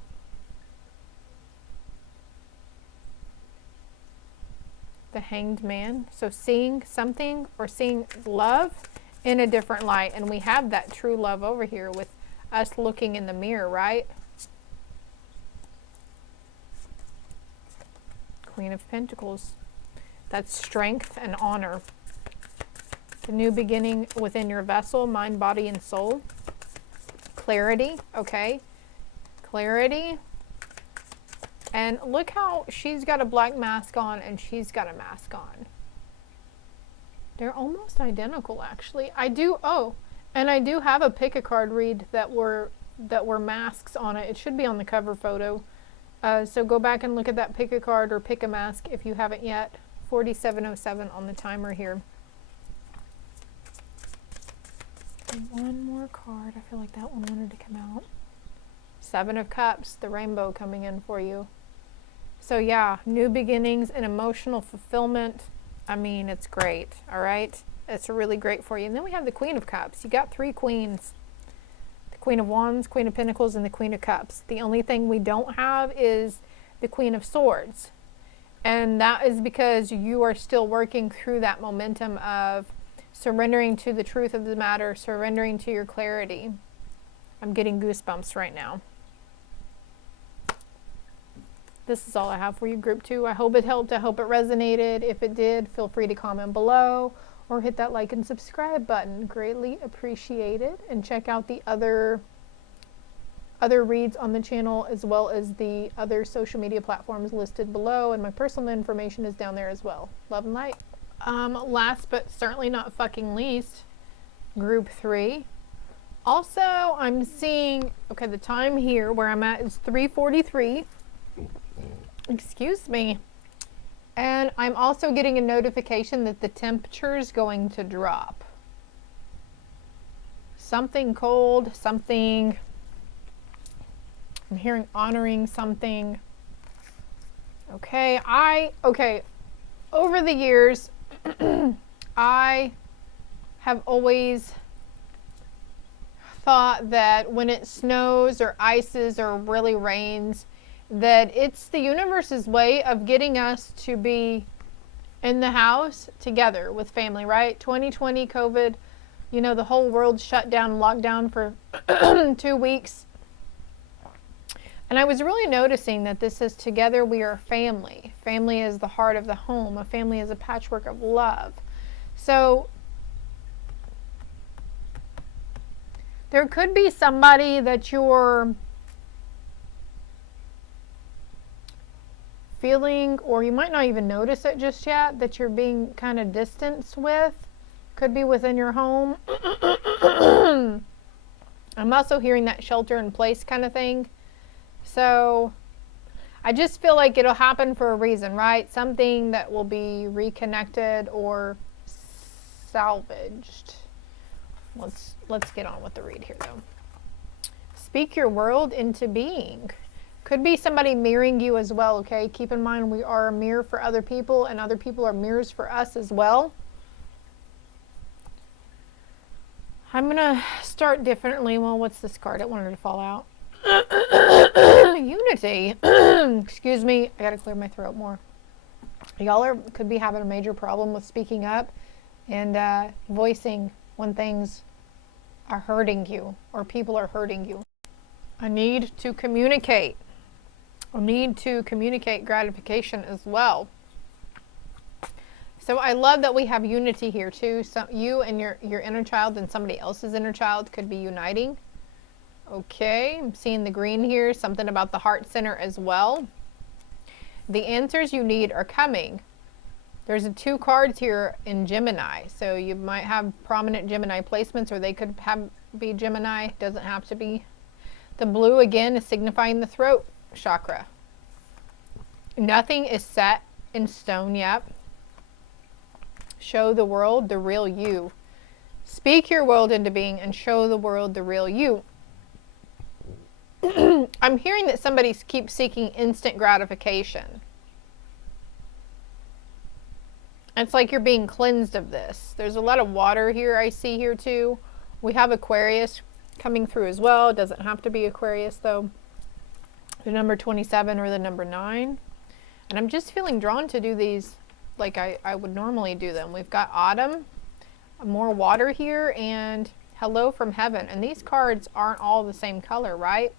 The Hanged Man. So seeing something or seeing love in a different light. And we have that true love over here with us looking in the mirror, right? Queen of Pentacles. That's strength and honor. The new beginning within your vessel, mind, body, and soul. Clarity, okay? Clarity. And look how she's got a black mask on and she's got a mask on. They're almost identical, actually. I do have a pick a card read that were masks on it. It should be on the cover photo. So go back and look at that pick a card or pick a mask if you haven't yet. 4707 on the timer here. And one more card. I feel like that one wanted to come out. 7 of Cups, the rainbow coming in for you. So yeah, new beginnings and emotional fulfillment. I mean, it's great, all right? It's really great for you. And then we have the Queen of Cups. You got 3 queens. The Queen of Wands, Queen of Pentacles, and the Queen of Cups. The only thing we don't have is the Queen of Swords. And that is because you are still working through that momentum of surrendering to the truth of the matter, surrendering to your clarity. I'm getting goosebumps right now. This is all I have for you, group 2. I hope it helped. I hope it resonated. If it did, feel free to comment below or hit that like and subscribe button. Greatly appreciated. And check out the other reads on the channel as well as the other social media platforms listed below. And my personal information is down there as well. Love and light. Last but certainly not fucking least, group 3. Also, I'm seeing, okay, the time here where I'm at is 3:43. Excuse me. And I'm also getting a notification that the temperature is going to drop. Something cold, something, I'm hearing honoring something. Okay, over the years, I have always thought that when it snows or ices or really rains, that it's the universe's way of getting us to be in the house together with family, right? 2020 COVID, you know, the whole world shut down, locked down for 2 weeks. And I was really noticing that this is together we are family. Family is the heart of the home. A family is a patchwork of love. So there could be somebody that you're feeling, or you might not even notice it just yet, that you're being kind of distanced with. Could be within your home. I'm also hearing that shelter in place kind of thing. So I just feel like it'll happen for a reason, right? Something that will be reconnected or salvaged. Let's get on with the read here though. Speak your world into being. Could be somebody mirroring you as well, okay? Keep in mind we are a mirror for other people and other people are mirrors for us as well. I'm going to start differently. Well, what's this card? I wanted to fall out. Unity. Excuse me. I got to clear my throat more. Y'all could be having a major problem with speaking up and voicing when things are hurting you or people are hurting you. I need to communicate. I need to communicate gratification as well. So I love that we have unity here too. So you and your inner child and somebody else's inner child could be uniting. Okay, I'm seeing the green here, something about the heart center as well. The answers you need are coming. There's 2 cards here in Gemini. So you might have prominent Gemini placements or they could be Gemini. Doesn't have to be. The blue again is signifying the throat chakra. Nothing is set in stone yet. Show the world the real you. Speak your world into being and show the world the real you. I'm hearing that somebody keeps seeking instant gratification. It's like you're being cleansed of this. There's a lot of water here I see here too. We have Aquarius coming through as well. It doesn't have to be Aquarius though. The number 27 or the number 9. And I'm just feeling drawn to do these like I would normally do them. We've got autumn, more water here, and hello from heaven. And these cards aren't all the same color, right?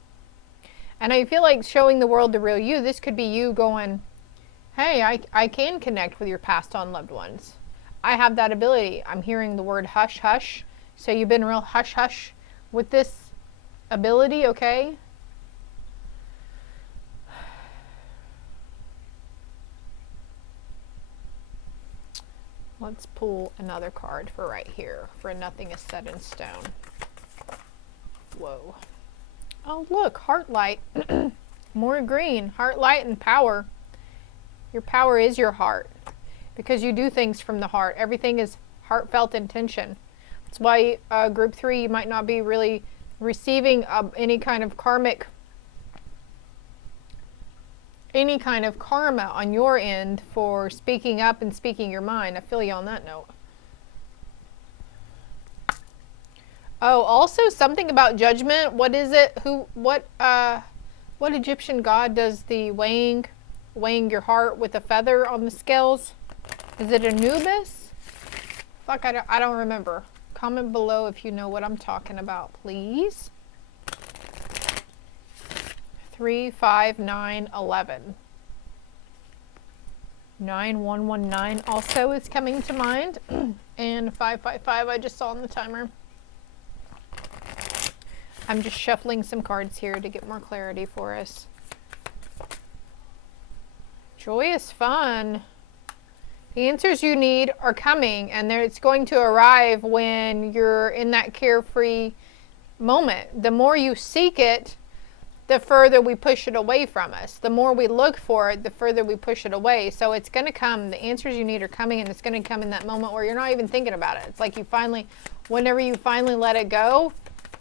And I feel like showing the world the real you. This could be you going, hey, I can connect with your passed on loved ones. I have that ability. I'm hearing the word hush, hush. So you've been real hush, hush with this ability, okay? Let's pull another card for right here, for nothing is set in stone. Whoa. Oh, look, heart light. More green. Heart light and power. Your power is your heart because you do things from the heart. Everything is heartfelt intention. That's why group 3, you might not be really receiving any kind of karma on your end for speaking up and speaking your mind. I feel you on that note. Oh, also something about judgment. What is it? What Egyptian god does the weighing your heart with a feather on the scales? Is it Anubis? Fuck, I don't remember. Comment below if you know what I'm talking about, please. 3, 5, 9, 11. 9119 also is coming to mind. And 555 I just saw on the timer. I'm just shuffling some cards here to get more clarity for us. Joy is fun. The answers you need are coming, and it's going to arrive when you're in that carefree moment. The more you seek it, the further we push it away from us. The more we look for it, the further we push it away. So it's going to come. The answers you need are coming, and it's going to come in that moment where you're not even thinking about it. It's like whenever you finally let it go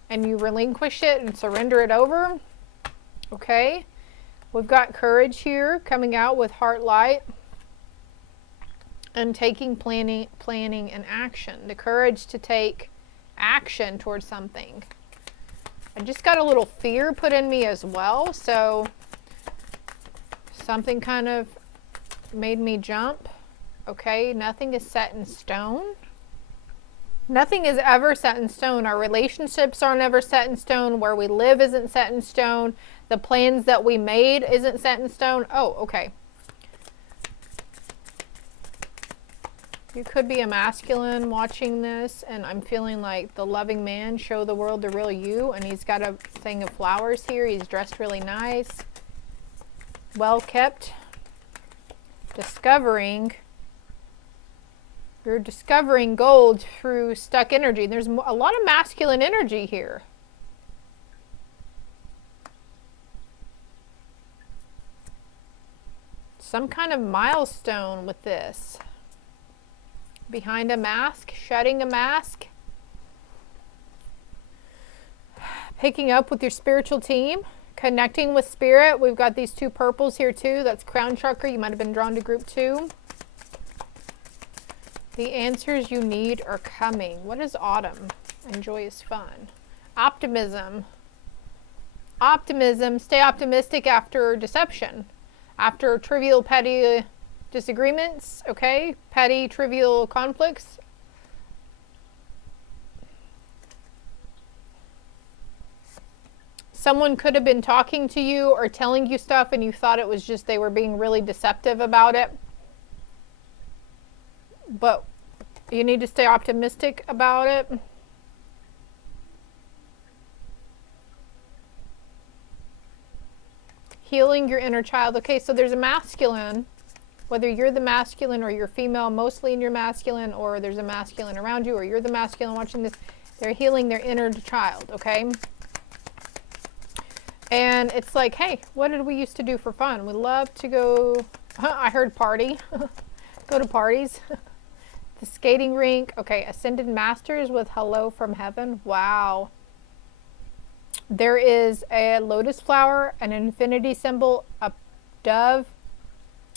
and you relinquish it and surrender it over. Okay. We've got courage here coming out with heart light and taking planning and action. The courage to take action towards something. I just got a little fear put in me as well, so something kind of made me jump. Okay, nothing is set in stone. Nothing is ever set in stone. Our relationships aren't ever set in stone. Where we live isn't set in stone. The plans that we made isn't set in stone. Oh, okay. You could be a masculine watching this, and I'm feeling like the loving man, show the world the real you, and he's got a thing of flowers here. He's dressed really nice, well kept. You're discovering gold through stuck energy. There's a lot of masculine energy here. Some kind of milestone with this. Behind a mask, shedding a mask, picking up with your spiritual team, connecting with spirit. We've got these two purples here too. That's crown chakra. You might have been drawn to group 2. The answers you need are coming. What is autumn? And joy is fun. Optimism. Optimism. Stay optimistic after deception. After trivial, petty disagreements, okay? Petty, trivial conflicts. Someone could have been talking to you or telling you stuff and you thought it was just they were being really deceptive about it. But you need to stay optimistic about it. Healing your inner child. Okay, so there's a masculine, whether you're the masculine or you're female, mostly in your masculine, or there's a masculine around you, or you're the masculine watching this, they're healing their inner child, okay? And it's like, hey, what did we used to do for fun? We love to go, I heard party, go to parties. The skating rink. Okay, ascended masters with hello from heaven. Wow. There is a lotus flower, an infinity symbol, a dove,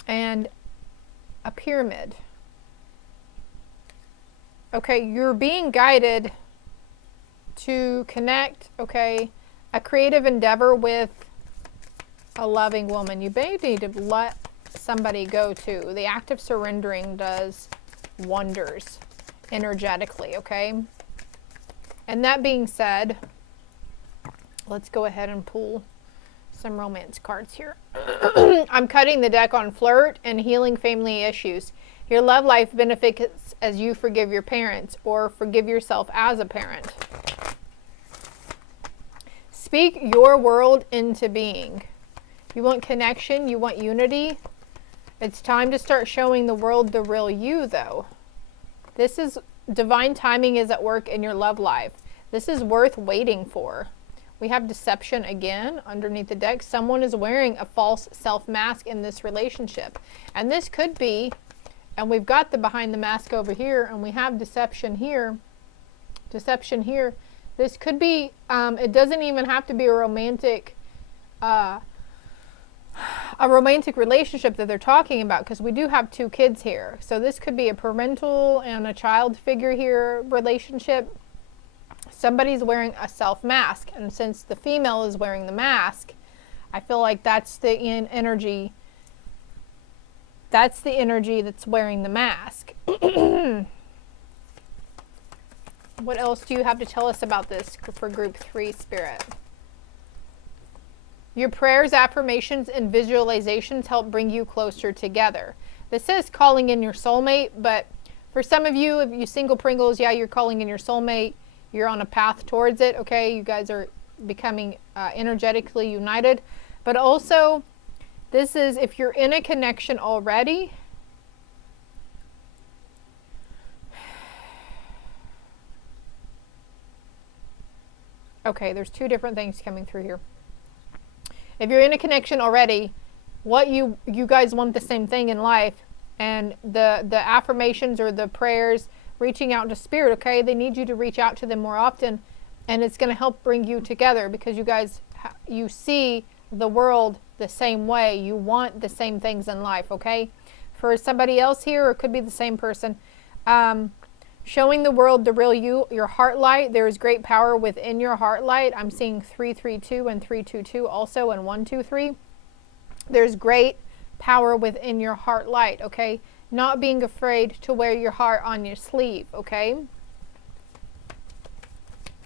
and a pyramid. Okay, you're being guided to connect, okay, a creative endeavor with a loving woman. You may need to let somebody go too. The act of surrendering does wonders energetically, okay? And that being said, let's go ahead and pull some romance cards here. I'm cutting the deck on flirt and healing family issues. Your love life benefits as you forgive your parents or forgive yourself as a parent. Speak your world into being. You want connection, you want unity. It's time to start showing the world the real you, though. This is divine timing is at work in your love life. This is worth waiting for. We have deception again underneath the deck. Someone is wearing a false self-mask in this relationship. And this could be, and we've got the behind the mask over here, and we have deception here. Deception here. This could be, it doesn't even have to be a romantic relationship that they're talking about, because we do have 2 kids here. So this could be a parental and a child figure here relationship. Somebody's wearing a self-mask, and since the female is wearing the mask, I feel like that's the energy. That's the energy that's wearing the mask. What else do you have to tell us about this for group 3, Spirit? Your prayers, affirmations, and visualizations help bring you closer together. This says calling in your soulmate, but for some of you, if you single Pringles, yeah, you're calling in your soulmate. You're on a path towards it, okay? You guys are becoming energetically united. But also, this is if you're in a connection already. Okay, there's 2 different things coming through here. If you're in a connection already, what you guys want the same thing in life, and the affirmations or the prayers, reaching out to spirit, okay? They need you to reach out to them more often, and it's going to help bring you together because you guys, you see the world the same way. You want the same things in life, okay? For somebody else here, or it could be the same person, showing the world the real you, your heart light. There is great power within your heart light. I'm seeing 332 and 322 also, and 123. There's great power within your heart light, okay? Not being afraid to wear your heart on your sleeve, okay?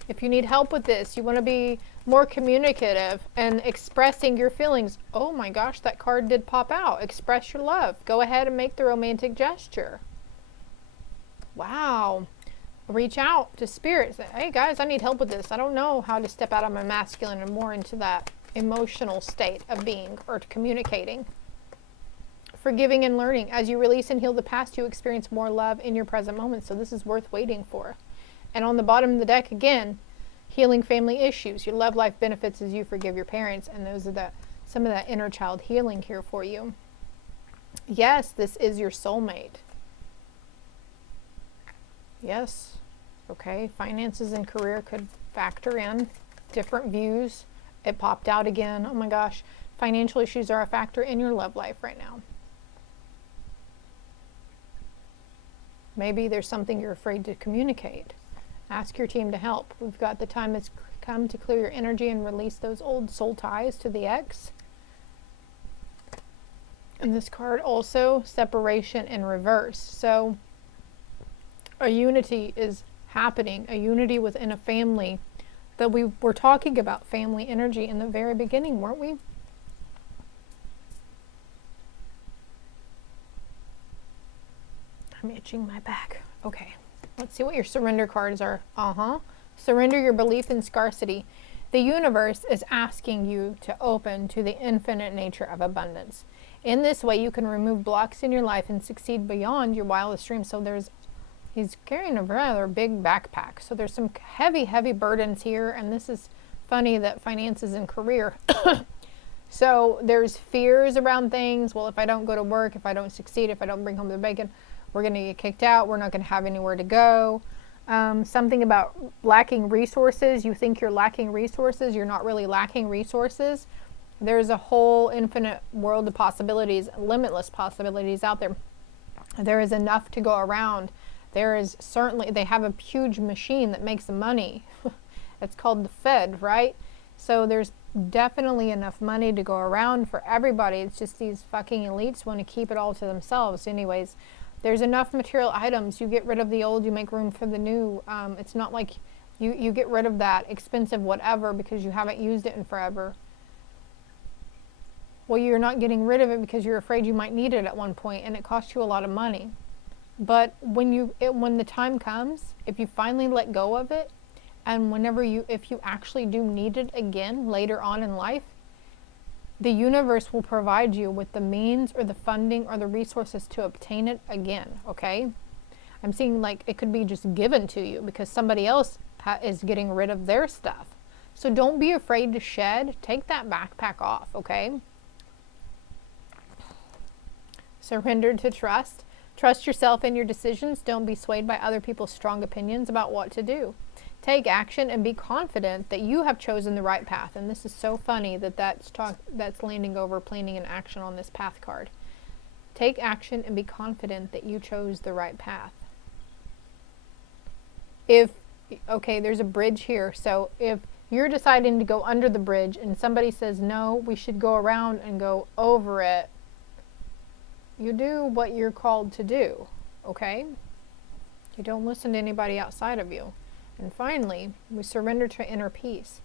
If you need help with this, you want to be more communicative and expressing your feelings. Oh my gosh, that card did pop out. Express your love. Go ahead and make the romantic gesture. Wow. Reach out to spirit. Say, hey guys, I need help with this. I don't know how to step out of my masculine and more into that emotional state of being or communicating. Forgiving and learning. As you release and heal the past, you experience more love in your present moment. So this is worth waiting for. And on the bottom of the deck, again, healing family issues. Your love life benefits as you forgive your parents. And those are some of that inner child healing here for you. Yes, this is your soulmate. Yes. Okay. Finances and career could factor in. Different views It popped out again. Oh my gosh. Financial issues are a factor in your love life right now. Maybe there's something you're afraid to communicate. Ask your team to help. We've got the time has come to clear your energy and release those old soul ties to the ex. And this card also, separation in reverse. So a unity is happening, a unity within a family. That we were talking about family energy in the very beginning, weren't we? I'm itching my back. Okay, let's see what your surrender cards are. Surrender your belief in scarcity. The universe is asking you to open to the infinite nature of abundance. In this way, you can remove blocks in your life and succeed beyond your wildest dreams. So he's carrying a rather big backpack. So there's some heavy, heavy burdens here. And this is funny that finances and career. So there's fears around things. Well, if I don't go to work, if I don't succeed, if I don't bring home the bacon, we're going to get kicked out. We're not going to have anywhere to go. Something about lacking resources. You think you're lacking resources. You're not really lacking resources. There's a whole infinite world of possibilities, limitless possibilities out there. There is enough to go around. There is certainly, they have a huge machine that makes money. It's called the Fed, right? So there's definitely enough money to go around for everybody. It's just these fucking elites want to keep it all to themselves. Anyways, there's enough material items. You get rid of the old, you make room for the new. It's not like you get rid of that expensive whatever because you haven't used it in forever. Well, you're not getting rid of it because you're afraid you might need it at one point and it costs you a lot of money. But when the time comes, if you finally let go of it, and if you actually do need it again later on in life, the universe will provide you with the means or the funding or the resources to obtain it again, okay? I'm seeing like it could be just given to you because somebody else is getting rid of their stuff. So don't be afraid to shed. Take that backpack off, okay? Surrender to trust. Trust yourself and your decisions. Don't be swayed by other people's strong opinions about what to do. Take action and be confident that you have chosen the right path. And this is so funny that that's landing over planning and action on this path card. Take action and be confident that you chose the right path. Okay, there's a bridge here. So if you're deciding to go under the bridge and somebody says, no, we should go around and go over it, you do what you're called to do, okay? You don't listen to anybody outside of you. And finally, we surrender to inner peace.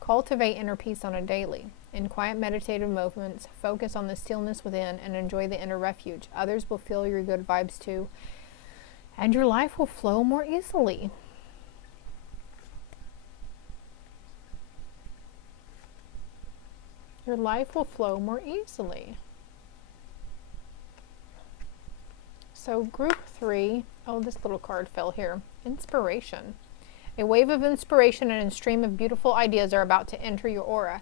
Cultivate inner peace on a daily. In quiet meditative moments, focus on the stillness within and enjoy the inner refuge. Others will feel your good vibes too, and your life will flow more easily. Your life will flow more easily. So group 3, oh, this little card fell here. Inspiration. A wave of inspiration and a stream of beautiful ideas are about to enter your aura.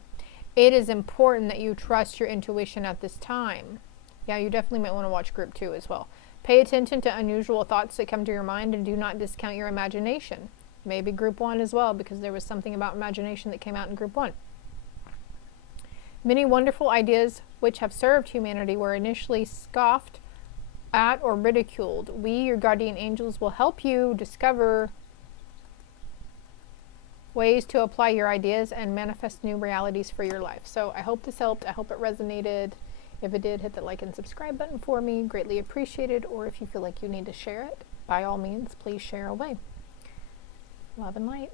It is important that you trust your intuition at this time. Yeah, you definitely might want to watch group 2 as well. Pay attention to unusual thoughts that come to your mind and do not discount your imagination. Maybe group 1 as well, because there was something about imagination that came out in group 1. Many wonderful ideas which have served humanity were initially scoffed at or ridiculed. We, your guardian angels, will help you discover ways to apply your ideas and manifest new realities for your life. So I hope this helped. I hope it resonated. If it did, hit the like and subscribe button for me. Greatly appreciated. Or if you feel like you need to share it, by all means, please share away. Love and light.